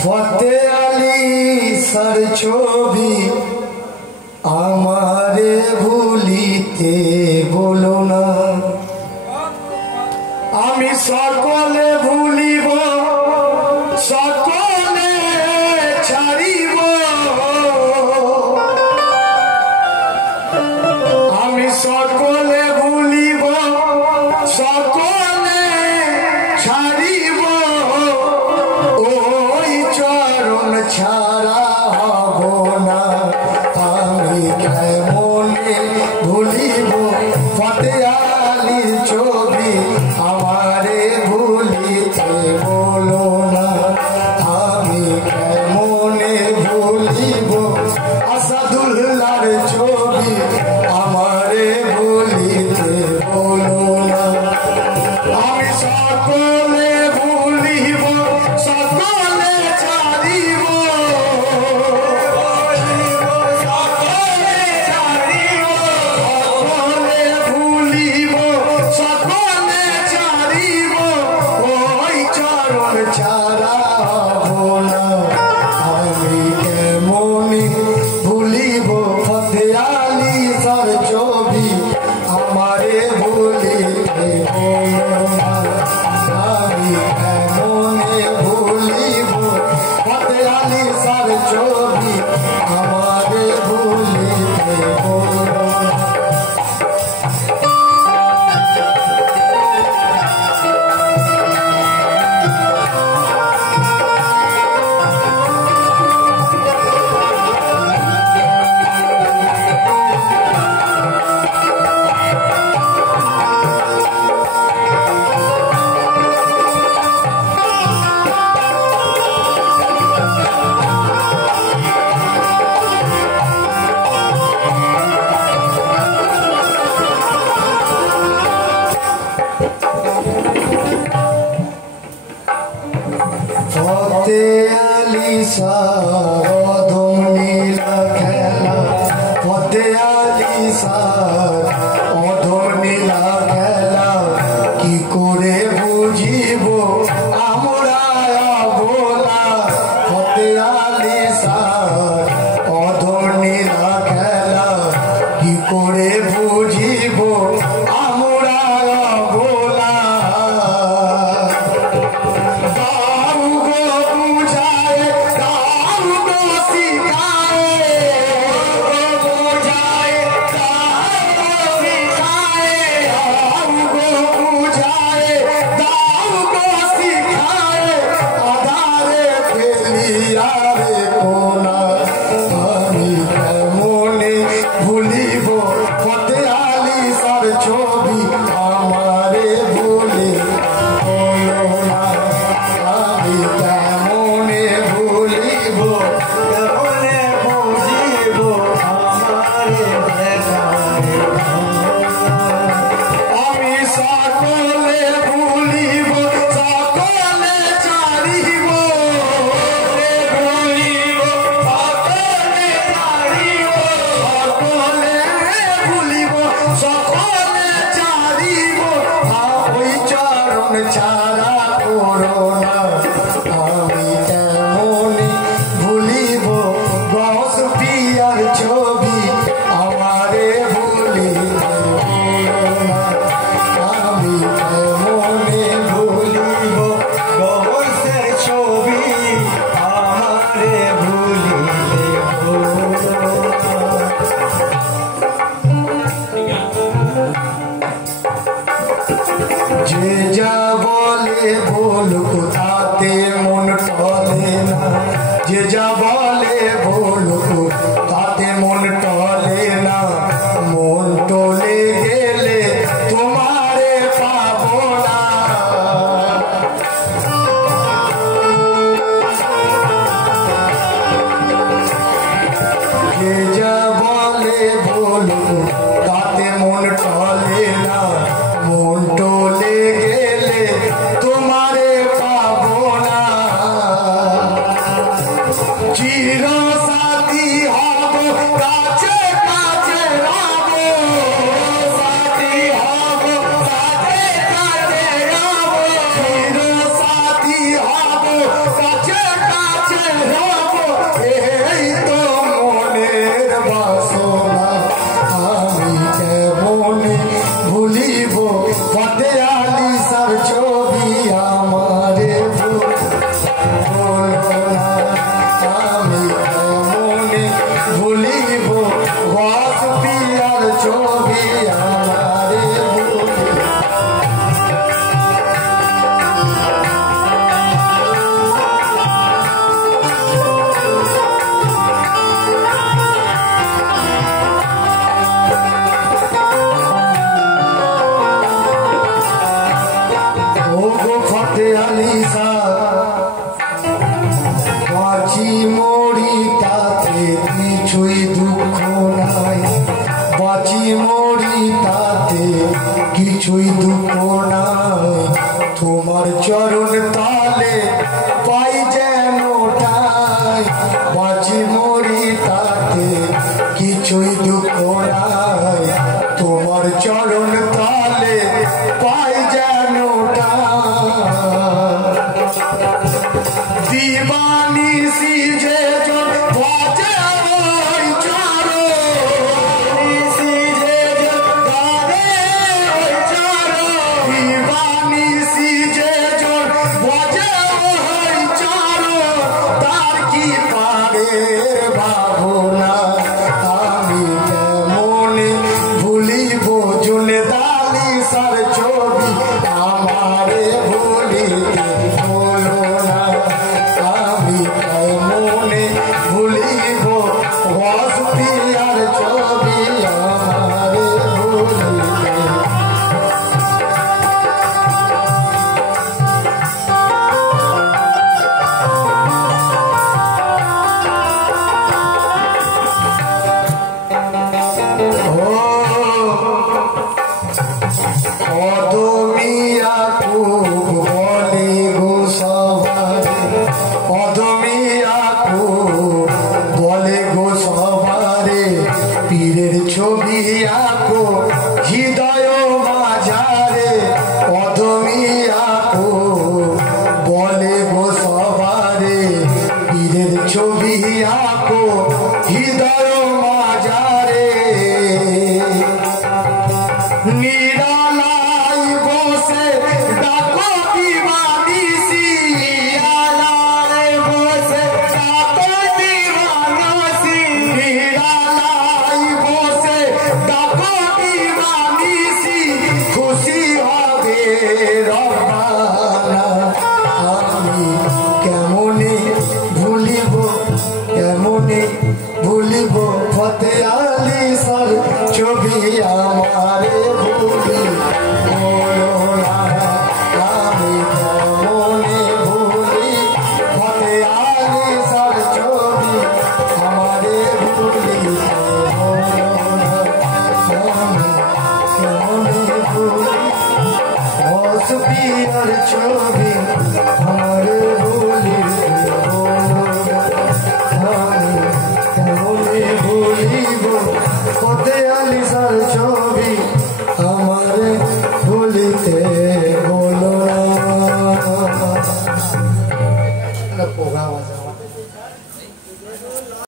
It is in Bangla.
ফতে আলী সার ছবি আমারে ভুলিতে বলো না, আমি সকলে ভুলিব সকলে ছাড়িব, আমি সকলে ভুলিব সকলে ছাড়িব, ওই চরণ ছাড়া হব না আমি কেমনে ভুলিব ফতে আলীর ছবি আমারে ভুলিতে বলো না, আমি কেমনে ভুলিব আসাদুল্লাহর ছবি আমারে ভুলিতে বলো না, আমি সকলে ভুলিব সকলে ছাড়িব, সকলে ভুলিব সকলে ছাড়িব, ওই চরণ ছাড়া হব না আমি কেমনি ভুলিব ফতে আলী সার ছবি আমারে ভুলিতে বলো না, আমি কেমনে ভুলিব ফতে আলী সার ছবি আমারে ভুলিতে বলো না। ফতে আলী সার অধম নীলা খেলা, ফতে আলী সার অধম নীলা খেলা, কি করে বুঝিব আমরা অবলা, ফতে আলী সার অধম নীলা খেলা, কি করে বুঝিব আমরা অবলা, ভুলিব ফতে আলী সার ছবি আমারে ভুলে বলো না, আমি কেমনে ভুলিব কেমনে বুঝিব আমারে দেখায়, আমি সকলে ভুলিব সকলে ছাড়িব, ভুলিব সকলে ছাড়িব, সকলে ভুলিব সকলে ছাড়িব, ওই চরণ ছাড়া করো না আমি কেমনে ভুলিব গস পিয়ার ছবি আমারে ভুলিতে বলো না, আমি কেমনে ভুলিব গসের ছবি আমারে ভুলিতে বলো না। যে যা বলে বলুক তাতে মন টলে না, যে যা বলে বলুক তাতে মন টলে না, মন টলে গেলে তোমারে পাবো না, যে যা বলে বলুক তাতে মন টলে না, মন টলে গেলে তোমারে পাবো ताले पाई जेनो ठाई बाजी मोरी ताते किछुई दुख नाई तुम्हार चरण ताले पाई जेनो ठाई दीवानी सी जे जो बाजे ओई चारो सी जे जो गारे ओई चारो दीवानी सी जे जो बाजे ओई चारो तार की पारे भावना आमी केमने भूलिब जुने दाली सार छवि आमारे भूलिते बोलो ना आमी केमने भूलिब हॉस्पिटल छवि आमारे भूलिते অদমিয়া খুব বলে গো সবারে অদমিয়া খুব বলে গো সবারে পীরের ছবি আঁকো হৃদয় মাঝারে অদমিয়া খুব বলে গো সবারে পীরের ছবি আঁকো হৃদয় মাঝারে নিরালাই বসে ডাকো দিবানিসি আলাই বসে ডাকো দিবানিসি নিরালাই বসে ডাকো দিবানিসি খুশি হবে রব্বানা আমি কেমনে ভুলিব ফতে আলী সার ছবি আমারে ভুলি বলো না আমি কেমনে ভুলি ফতে আলী সার ছবি আমারে ভুলি বলো না আমি কেমনে ভুলি হসপিটাল ছবি আমারে ভুলি বলো না আমি ভুলিব ফতে আলী সার ছবি আমারে ভুলিতে বলো না।